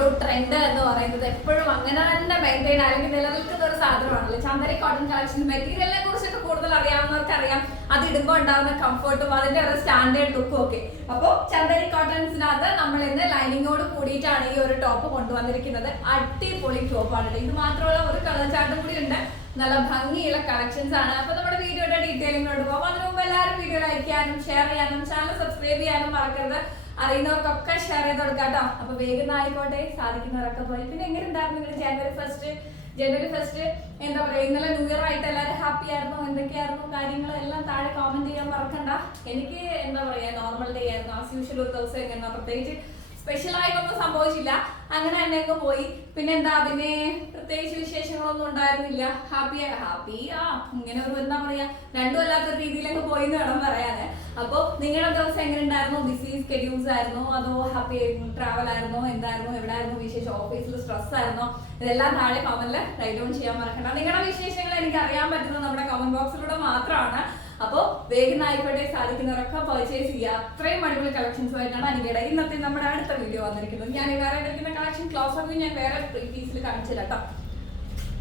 ഒരു ട്രെൻഡ് എന്ന് പറയുന്നത് എപ്പോഴും അങ്ങനെ തന്നെ മെയിന്റെയിൻ അല്ലെങ്കിൽ നിലനിൽക്കുന്ന ഒരു സാധനമാണല്ലോ. ചന്ദരി കോട്ടൺ കളക്ഷൻ മെറ്റീരിയലിനെ കുറിച്ചൊക്കെ കൂടുതൽ അറിയാവുന്നവർക്ക് അറിയാം. അത് ഇടുമ്പോൾ ഉണ്ടാകുന്ന കംഫർട്ടും അതിന്റെ ഒരു സ്റ്റാൻഡേർഡ് ലുക്കും ഒക്കെ. അപ്പോൾ ചന്ദരി കോട്ടൺസിനകത്ത് നമ്മൾ ഇന്ന് ലൈനിങ്ങോട് കൂടിയിട്ടാണ് ഈ ഒരു ടോപ്പ് കൊണ്ടുവന്നിരിക്കുന്നത്. അടിപൊളി ടോപ്പാണ് ഇത്. മാത്രമുള്ള ഒരു കളർ ചാർട്ടും കൂടി ഉണ്ട് നല്ല ഭംഗിയുള്ള കളക്ഷൻസ് ആണ്. അപ്പൊ നമ്മുടെ വീഡിയോയുടെ ഡീറ്റെയിലിങ്ങോട്ട് പോകാം. അതിനു മുമ്പ് എല്ലാവരും വീഡിയോ ലൈക്ക് ചെയ്യാനും ഷെയർ ചെയ്യാനും ചാനൽ സബ്സ്ക്രൈബ് ചെയ്യാനും മറക്കരുത്. അറിയുന്നവർക്കൊക്കെ ഷെയർ ചെയ്ത് കൊടുക്കാം കേട്ടോ അപ്പൊ വേഗം ആയിക്കോട്ടെ സാധിക്കുന്നവരൊക്കെ പോയി. പിന്നെ എങ്ങനെ ഉണ്ടായിരുന്നു നിങ്ങൾ ജനുവരി ഫസ്റ്റ് ജനുവരി ഫസ്റ്റ് എന്താ പറയാ ഇന്നലെ ന്യൂ ഇയർ ആയിട്ട് എല്ലാവരും ഹാപ്പി ആയിരുന്നു? എന്തൊക്കെയായിരുന്നു കാര്യങ്ങൾ എല്ലാം താഴെ കോമന്റ് ചെയ്യാൻ മറക്കണ്ട. എനിക്ക് എന്താ പറയാ നോർമൽ ഡേ ആയിരുന്നു. ആസ് യൂഷ്വൽ ഒരു ദിവസം എങ്ങനെ പ്രത്യേകിച്ച് സ്പെഷ്യൽ ആയിട്ടൊന്നും സംഭവിച്ചില്ല. അങ്ങനെ തന്നെ അങ്ങ് പോയി. പിന്നെ എന്താ പിന്നെ പ്രത്യേകിച്ച് വിശേഷങ്ങളൊന്നും ഉണ്ടായിരുന്നില്ല. ഹാപ്പി ഹാപ്പി ആ ഇങ്ങനെ ഒരു എന്താ പറയാ രണ്ടും അല്ലാത്തൊരു രീതിയിലൊക്കെ പോയി എന്ന് വേണം പറയാന്. അപ്പൊ നിങ്ങളുടെ ദിവസം എങ്ങനെ ഉണ്ടായിരുന്നു ബിസി സ്കെഡ്യൂൾസ് ആയിരുന്നു? അതോ ഹാപ്പി ട്രാവൽ ആയിരുന്നോ? എന്തായിരുന്നു? എവിടെ ആയിരുന്നു വിശേഷം ഓഫീസിൽ സ്ട്രെസ് ആയിരുന്നോ? ഇതെല്ലാം താഴെ കമന്റിൽ റൈറ്റ് ഡൗൺ ചെയ്യാൻ മറക്കണ്ട. നിങ്ങളുടെ വിശേഷങ്ങൾ എനിക്ക് അറിയാൻ പറ്റുന്നത് നമ്മുടെ കമന്റ് ബോക്സിലൂടെ മാത്രമാണ്. അപ്പോൾ വേഗം ആയിക്കോട്ടെ സാധിക്കുന്നവരൊക്കെ പർച്ചേസ് ചെയ്യുക. അത്രയും അടിപൊളി കളക്ഷൻസ് ആയിട്ടാണ് എനിക്കിടെ ഇന്നത്തെ നമ്മുടെ അടുത്ത വീഡിയോ വന്നിരിക്കുന്നത്. ഞാൻ വേറെ എടുക്കുന്ന കളക്ഷൻ ക്ലോസ് ആക്കി ഞാൻ വേറെ പീസിൽ കാണിച്ചില്ല കേട്ടോ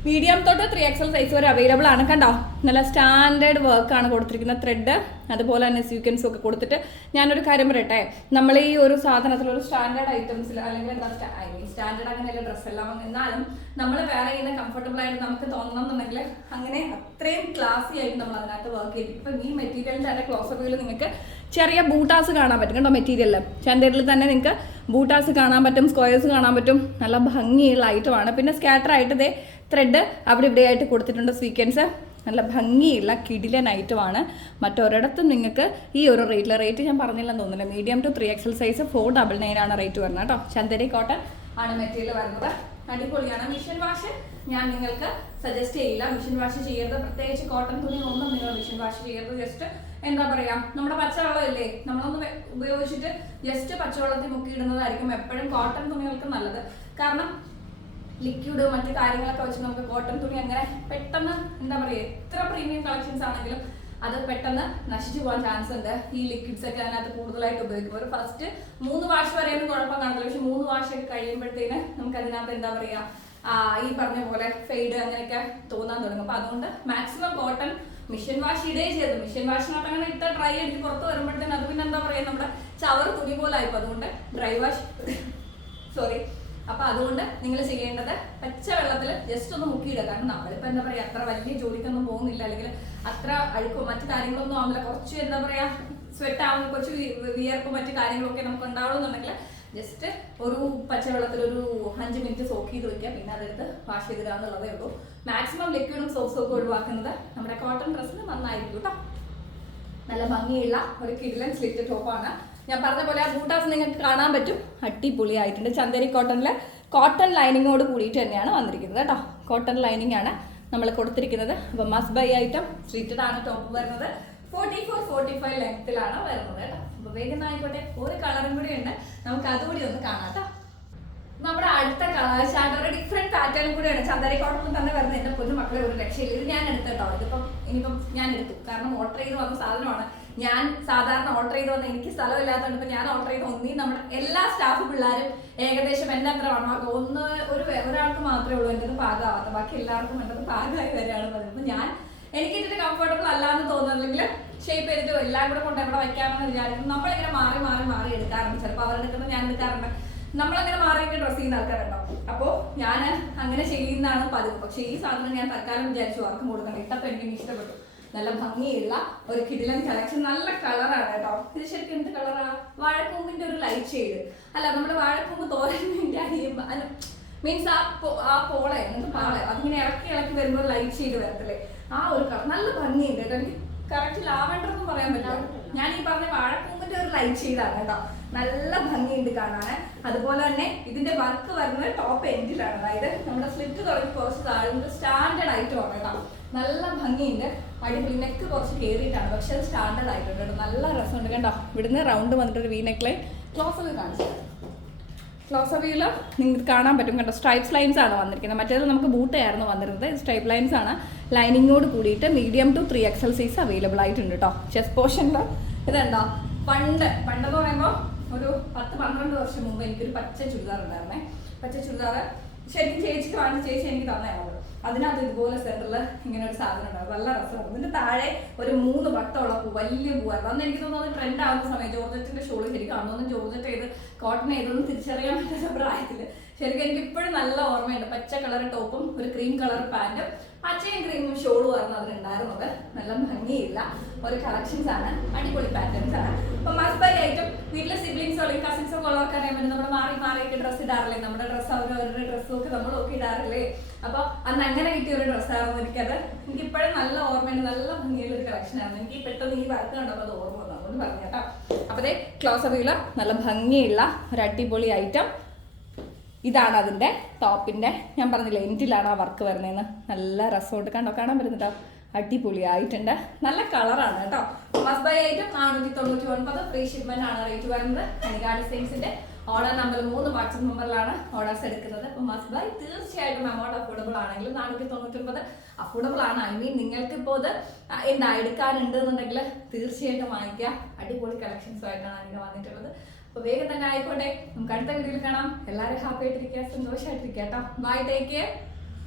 മീഡിയം തൊട്ട് ത്രീ എക്സൽ സൈസ് വരെ അവൈലബിൾ ആണ്. കണ്ടോ? നല്ല സ്റ്റാൻഡേർഡ് വർക്ക് ആണ് കൊടുത്തിരിക്കുന്ന ത്രെഡ് അതുപോലെ തന്നെ സീക്വൻസും ഒക്കെ കൊടുത്തിട്ട് ഞാനൊരു കാര്യം പറയട്ടെ? നമ്മൾ ഈ ഒരു സാധനത്തിൽ ഒരു സ്റ്റാൻഡേർഡ് ഐറ്റംസിൽ അല്ലെങ്കിൽ എന്താ ഐ മീൻ സ്റ്റാൻഡേർഡ് അങ്ങനെയുള്ള ഡ്രസ്സ് എല്ലാം എന്നാലും നമ്മൾ വേറെ ചെയ്യുന്ന കംഫർട്ടബിൾ ആയിട്ട് നമുക്ക് തോന്നണം എന്നുണ്ടെങ്കിൽ അങ്ങനെ അത്രയും ക്ലാസ്സി ആയിട്ട് നമ്മൾ അതിനകത്ത് വർക്ക് ചെയ്തിട്ട് ഇപ്പം ഈ മെറ്റീരിയലിന്റെ തന്നെ ക്ലോസ് അപ്പിൽ നിങ്ങൾക്ക് ചെറിയ ബൂട്ടാസ് കാണാൻ പറ്റും. കേട്ടോ മെറ്റീരിയലിൽ ചാൻഡേറിൽ തന്നെ നിങ്ങൾക്ക് ബൂട്ടാസ് കാണാൻ പറ്റും സ്ക്വയേഴ്സ് കാണാൻ പറ്റും. നല്ല ഭംഗിയുള്ള ഐറ്റമാണ് പിന്നെ സ്കാറ്റർ ആയിട്ട് ഇതേ ത്രെഡ് അവിടെ ഇവിടെ ആയിട്ട് കൊടുത്തിട്ടുണ്ട് സീക്വൻസ് നല്ല ഭംഗിയുള്ള കിടിലൻ ഐറ്റമാണ് മറ്റൊരിടത്തും നിങ്ങൾക്ക് ഈ ഒരു റേറ്റിൽ റേറ്റ് ഞാൻ പറഞ്ഞില്ലെന്ന് തോന്നുന്നില്ല. Medium two three XL size four double nine ആണ് റേറ്റ് വരുന്നത് കേട്ടോ. ചന്ദരി കോട്ടൺ ആണ് മെറ്റീരിയൽ വരുന്നത്. അടിപൊളിയാണ്. മിഷൻ വാഷ് ഞാൻ നിങ്ങൾക്ക് സജസ്റ്റ് ചെയ്യില്ല. മിഷൻ വാഷ് ചെയ്യരുത്. പ്രത്യേകിച്ച് കോട്ടൺ തുണി ഒന്നും നിങ്ങൾ മിഷൻ വാഷ് ചെയ്യരുത്. ജസ്റ്റ് എന്താ പറയാ നമ്മുടെ പച്ചവെള്ളം ഇല്ലേ നമ്മളൊന്ന് ഉപയോഗിച്ചിട്ട് ജസ്റ്റ് പച്ചവെള്ളത്തിൽ മുക്കിയിടുന്നതായിരിക്കും എപ്പോഴും കോട്ടൺ തുണികൾക്ക് നല്ലത്. കാരണം ലിക്വിഡ് മറ്റു കാര്യങ്ങളൊക്കെ വെച്ച് നമുക്ക് കോട്ടൺ തുണി അങ്ങനെ പെട്ടെന്ന് എന്താ പറയുക എത്ര പ്രീമിയം കളക്ഷൻസ് ആണെങ്കിലും അത് പെട്ടെന്ന് നശിച്ചു പോകാൻ ചാൻസ് ഉണ്ട്. ഈ ലിക്വിഡ്സ് ഒക്കെ അതിനകത്ത് കൂടുതലായിട്ട് ഉപയോഗിക്കും. ഒരു ഫസ്റ്റ് മൂന്ന് വാഷ് വരെയൊന്നും കുഴപ്പം കാണത്തില്ല. പക്ഷെ മൂന്ന് വാഷ് ഒക്കെ കഴിയുമ്പോഴത്തേന് നമുക്ക് അതിനകത്ത് എന്താ പറയുക ഈ പറഞ്ഞ പോലെ ഫെയ്ഡ് അങ്ങനെയൊക്കെ തോന്നാൻ തുടങ്ങും. അപ്പൊ അതുകൊണ്ട് മാക്സിമം കോട്ടൺ മിഷൻ വാഷ് ഇടേ ചെയ്തു മിഷൻ വാഷിനകത്ത് അങ്ങനെ ഇത്ര ഡ്രൈ അടിച്ച് പുറത്ത് വരുമ്പോഴത്തേന് അത് പിന്നെ എന്താ പറയുക നമ്മുടെ ചവർ തുണി പോലെ ആയിപ്പോ അതുകൊണ്ട് ഡ്രൈ വാഷ് സോറി അപ്പൊ അതുകൊണ്ട് നിങ്ങൾ ചെയ്യേണ്ടത് പച്ച വെള്ളത്തിൽ ജസ്റ്റ് ഒന്ന് മുക്കിയിടുക. കാരണം നമ്മളിപ്പോ എന്താ പറയാ അത്ര വലിയ ജോലിക്കൊന്നും പോകുന്നില്ല. അല്ലെങ്കിൽ അത്ര അഴുക്കോ മറ്റു കാര്യങ്ങളൊന്നും ആവുന്നില്ല. കുറച്ച് എന്താ പറയാ സ്വെറ്റ് ആവുന്ന കുറച്ച് വിയർപ്പും മറ്റു കാര്യങ്ങളൊക്കെ നമുക്ക് ഉണ്ടാവുന്നുണ്ടെങ്കിൽ ജസ്റ്റ് ഒരു പച്ചവെള്ളത്തിൽ ഒരു അഞ്ച് മിനിറ്റ് സോക്ക് ചെയ്ത് വെക്കുക. പിന്നെ അതെടുത്ത് വാഷ് ചെയ്തിടുക എന്നുള്ളതേ ഉള്ളൂ. മാക്സിമം ലിക്വിഡും സോപ്സും ഒക്കെ ഒഴിവാക്കുന്നത് നമ്മുടെ കോട്ടൺ ഡ്രസ്സിന് നന്നായിരിക്കും കേട്ടോ. നല്ല ഭംഗിയുള്ള ഒരു കിഡിലൻ സ്ലിറ്റ് ടോപ്പാണ് ഞാൻ പറഞ്ഞ പോലെ ആ ബൂട്ടാസ് നിങ്ങൾക്ക് കാണാൻ പറ്റും. അടിപൊളിയായിട്ടുണ്ട്. ചന്ദേരി കോട്ടണിൽ കോട്ടൺ ലൈനിങ്ങോട് കൂടിയിട്ട് തന്നെയാണ് വന്നിരിക്കുന്നത് കേട്ടോ. കോട്ടൺ ലൈനിങ് ആണ് നമ്മൾ കൊടുത്തിരിക്കുന്നത്. അപ്പോൾ മസ് ബൈ ഐറ്റം സ്ട്രീറ്റഡ് ആണ് ടോപ്പ് വരുന്നത്. ഫോർട്ടി ഫോർ ഫോർട്ടി ഫൈവ് ലെങ്ത്തിലാണ് വരുന്നത് കേട്ടോ. അപ്പോൾ വേഗം ആയിക്കോട്ടെ ഒരു കളറും കൂടി ഉണ്ട്. നമുക്ക് അതുകൂടി ഒന്ന് കാണാം കേട്ടോ. നമ്മുടെ അടുത്ത കളർ ചാർട്ട് ഡിഫറെന്റ് പാറ്റേൺ കൂടെയാണ് ചന്ദരി കോട്ടണിൽ തന്നെ വരുന്നത്. എന്റെ പൊന്നു മക്കളെ ഒരു രക്ഷയില്ല. ഇത് ഞാൻ എടുത്തോ ഇതിപ്പം ഇനിയിപ്പം ഞാൻ എടുത്തു. കാരണം ഓർഡർ ചെയ്ത് വന്ന സാധനമാണ്. ഞാൻ സാധാരണ ഓർഡർ ചെയ്ത് വന്ന എനിക്ക് സ്ഥലമില്ലാത്തതുകൊണ്ട് ഇപ്പൊ ഞാൻ ഓർഡർ ചെയ്ത് ഒന്നി നമ്മുടെ എല്ലാ സ്റ്റാഫ് പിള്ളേരും ഏകദേശം എന്റെ അത്ര വണ്ണമാക്കും ഒന്ന് ഒരു ഒരാൾക്ക് മാത്രമേ ഉള്ളൂ എന്റെ പാകമാവാത്ത. ബാക്കി എല്ലാവർക്കും എന്റെ പാകമായി വരികയാണ് പറയുന്നത് ഞാൻ എനിക്ക് ഇതിന്റെ കംഫർട്ടബിൾ അല്ലാന്ന് തോന്നുന്നില്ലെങ്കിൽ ഷേപ്പ് ചെയ്തിട്ട് എല്ലാം കൂടെ കൊണ്ട് എവിടെ വെക്കാമെന്ന് വിചാരിക്കും. നമ്മളിങ്ങനെ മാറി മാറി മാറി എടുക്കാറുണ്ട്. ചിലപ്പോൾ അവരെടുക്കുന്നത് ഞാൻ എടുക്കാറുണ്ട്. നമ്മളങ്ങനെ മാറിയൊക്കെ ഡ്രസ്സ് ചെയ്യുന്ന ആൾക്കാരുണ്ടാവും അപ്പോൾ ഞാൻ അങ്ങനെ ചെയ്യുന്നതാണ് പതിവ്. പക്ഷേ ഈ സാധനം ഞാൻ തൽക്കാലം വിചാരിച്ചു ആർക്കും കൊടുക്കണം. ഇട്ടപ്പോൾ എനിക്ക് ഇഷ്ടപ്പെട്ടു. നല്ല ഭംഗിയുള്ള ഒരു കിടിലൻ കളക്ഷൻ നല്ല കളറാണ് കേട്ടോ. ഇത് ശരിക്കും എന്ത് കളറാ വാഴക്കൂമ്പിന്റെ ഒരു ലൈറ്റ് ഷെയ്ഡ് അല്ല നമ്മുടെ വാഴക്കൂമ്പ് തോരൻ വേണ്ടി മീൻസ് ആ ആ പോളെ എന്നിട്ട് പാളെ അതിങ്ങനെ ഇളക്കി ഇളക്കി വരുമ്പോൾ ലൈറ്റ് ഷെയ്ഡ് വരത്തില്ലേ? ആ ഒരു കളർ നല്ല ഭംഗിയുണ്ട് കേട്ടോ. എനിക്ക് കറക്റ്റ് ലാവണ്ടർ ഒന്നും പറയാൻ പറ്റില്ല. ഞാൻ ഈ പറഞ്ഞ വാഴക്കൂമ്പിന്റെ ഒരു ലൈറ്റ് ഷെയ്ഡാണ് കേട്ടോ. നല്ല ഭംഗിയുണ്ട് കാണാൻ. അതുപോലെ തന്നെ ഇതിന്റെ വർക്ക് വരുന്നത് ടോപ്പ് എൻഡിലാണ് അതായത് നമ്മുടെ സ്ലിറ്റ് തുടങ്ങി കുറച്ച് താഴ്ന്നത് സ്റ്റാൻഡേർഡ് ഐറ്റം ആണ് കേട്ടോ. നല്ല ഭംഗിയുണ്ട്. അടിപൊളി നെക്ക് കുറച്ച് കയറിയിട്ടാണ്. പക്ഷെ അത് സ്റ്റാൻഡേർഡ് ആയിട്ടുണ്ട് കേട്ടോ. നല്ല രസമുണ്ട് കണ്ടോ? ഇവിടുന്ന് റൗണ്ട് വന്നിട്ട് ഒരു വി ലൈൻ ക്ലോസ് ഒക്കെ കാണിച്ചു ക്ലോസ് വ്യൂവിൽ നിങ്ങൾക്ക് കാണാൻ പറ്റും കേട്ടോ സ്ട്രൈപ്സ് ലൈൻസ് ആണ് വന്നിരിക്കുന്നത്. മറ്റേത് നമുക്ക് ബൂട്ടായിരുന്നു വന്നിരുന്നത് സ്ട്രൈപ്പ് ലൈൻസ് ആണ്. ലൈനിങ്ങോട് കൂടിയിട്ട് medium two three XL size available ആയിട്ടുണ്ട് കേട്ടോ. ചെസ് പോർഷനിൽ ഇതെന്താ? പണ്ട് പണ്ടെന്ന് പറയുമ്പോൾ ഒരു പത്ത് പന്ത്രണ്ട് വർഷം മുമ്പ് എനിക്കൊരു പച്ച ചുരിദാർ ഉണ്ടായിരുന്നേ. പച്ച ചുരിദാർ ശരിക്കും ചേച്ചിക്ക് വാങ്ങി ചേച്ചി എനിക്ക് തന്നതാണ് അതിനകത്ത് ഇതുപോലെ സെന്ററിൽ ഇങ്ങനെ ഒരു സാധനം ഉണ്ടാവും. നല്ല രസമാണ് ഇതിന്റെ താഴെ ഒരു മൂന്ന് വട്ടമുള്ള പൂ വലിയ പൂവായിരുന്നു. അന്ന് എനിക്ക് തോന്നുന്നത് ട്രെൻഡ് ആവുന്ന സമയം ജോർജറ്റിന്റെ ഷോൾ ശരിക്കും അന്നൊന്നും ജോർജറ്റ് ചെയ്ത് കോട്ടൺ ചെയ്തൊന്നും തിരിച്ചറിയാൻ പറ്റാത്ത പ്രായത്തിൽ ശരിക്കും എനിക്ക് ഇപ്പോഴും നല്ല ഓർമ്മയുണ്ട്. പച്ച കളർ ടോപ്പും ഒരു ക്രീം കളർ പാന്റും പച്ചയും ക്രീമും ഷോളും ആയിരുന്നു അതിലുണ്ടായിരുന്നത്. നല്ല ഭംഗിയില്ല. ഒരു കളക്ഷൻസ് ആണ്. അടിപൊളി പാറ്റേൺസ് ആണ്. അപ്പൊ മസ്റ്റ് ബൈ ഐറ്റം വീട്ടിലെ സിബ്ലിങ്സോ അല്ലെങ്കിൽ കസിൻസോ ഉള്ളവർക്ക് അറിയാൻ നമ്മൾ മാറി മാറിയൊക്കെ ഡ്രസ്സ് ഇടാറില്ലേ? നമ്മുടെ ഡ്രസ്സ് അവർ അവരുടെ ഡ്രസ്സും ഒക്കെ നമ്മൾ ഒക്കെ ഇടാറില്ലേ? അപ്പൊ അന്ന് അങ്ങനെ കിട്ടിയ ഒരു ഡ്രസ്സായിരുന്നു എനിക്കത്. എനിക്ക് ഇപ്പോഴും നല്ല ഓർമ്മയുണ്ട്. നല്ല ഭംഗിയുള്ള ഒരു കളക്ഷൻ ആയിരുന്നു. എനിക്ക് പെട്ടെന്ന് ഈ വർക്ക് കണ്ടപ്പോൾ അത് ഓർമ്മ വന്നു. അതുകൊണ്ട് പറഞ്ഞു കേട്ടോ. അപ്പൊ അതേ ക്ലോസ് അപ്പിയുള്ള നല്ല ഭംഗിയുള്ള ഒരു അടിപൊളി ഐറ്റം ഇതാണ് അതിന്റെ ടോപ്പിന്റെ ഞാൻ പറഞ്ഞില്ല എന്റിലാണ് ആ വർക്ക് വരുന്നതെന്ന്. നല്ല രസമുണ്ട്. കണ്ടോ കാണാൻ പറ്റുന്നുണ്ടോ? അടിപൊളിയായിട്ടുണ്ട്. നല്ല കളറാണ് കേട്ടോ. മസ്റ്റ് ബൈ ഐറ്റം നാനൂറ്റി തൊണ്ണൂറ്റി ഒൻപത് ഫ്രീ ഷിപ്മെന്റ് ആണ് റേറ്റ് വരുന്നത്. കണികാ ഡിസൈൻസിന്റെ ഓർഡർ നമ്പർ മൂന്ന് വാട്സപ്പ് നമ്പറിലാണ് ഓർഡേഴ്സ് എടുക്കുന്നത്. അപ്പോൾ മസ്റ്റ് ബൈ തീർച്ചയായിട്ടും എമൗണ്ട് അഫോർഡബിൾ ആണെങ്കിലും നാനൂറ്റി തൊണ്ണൂറ്റി ഒൻപത് അഫോർഡബിൾ ആണ്. ഐ മീൻ നിങ്ങൾക്ക് ഇപ്പോൾ ഇത് എന്താ എടുക്കാനുണ്ട് എന്നുണ്ടെങ്കിൽ തീർച്ചയായിട്ടും വാങ്ങിക്കുക അടിപൊളി കളക്ഷൻസുമായിട്ടാണ് അതിന് വന്നിട്ടുള്ളത്. അപ്പൊ വേഗം തന്നെ ആയിക്കോട്ടെ. നമുക്ക് അടുത്ത വീഡിയോയിൽ കാണാം. എല്ലാവരും ഹാപ്പി ആയിട്ടിരിക്കുക സന്തോഷമായിട്ടിരിക്കുക കേട്ടോ. Bye take care